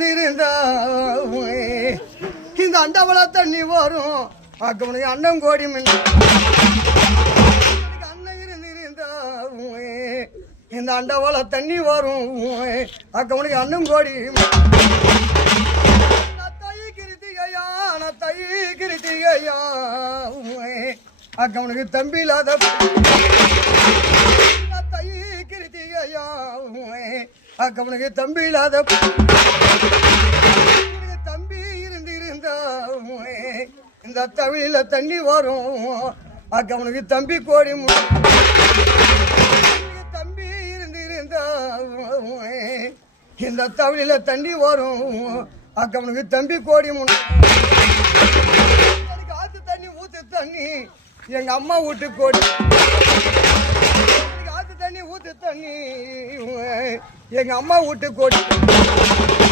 இருந்திருந்த இந்த அண்டவள தண்ணி வரும் அக்கவனுக்கு அண்ணன் கோடி அண்ணன் இருந்திருந்த இந்த அண்டவள தண்ணி வரும் அக்கவனுக்கு அண்ணன் கோடி கிருத்திகையா அக்கவனுக்கு தம்பி இல்லாத கிருத்திகையா அக்கவனுக்கு தம்பி இல்லாத தம்பி இருந்திருந்த இந்த தவிழில தண்ணி வரும் அக்கவனுக்கு தம்பி கோடி தம்பி இருந்திருந்த இந்த தவிழில தண்ணி வரும் அக்கவனுக்கு தம்பி கோடி ஆத்து தண்ணி ஊத்து தண்ணி எங்க அம்மா வீட்டு கோடி ஆத்து தண்ணி ஊத்து தண்ணி எங்க அம்மா வீட்டு கோடி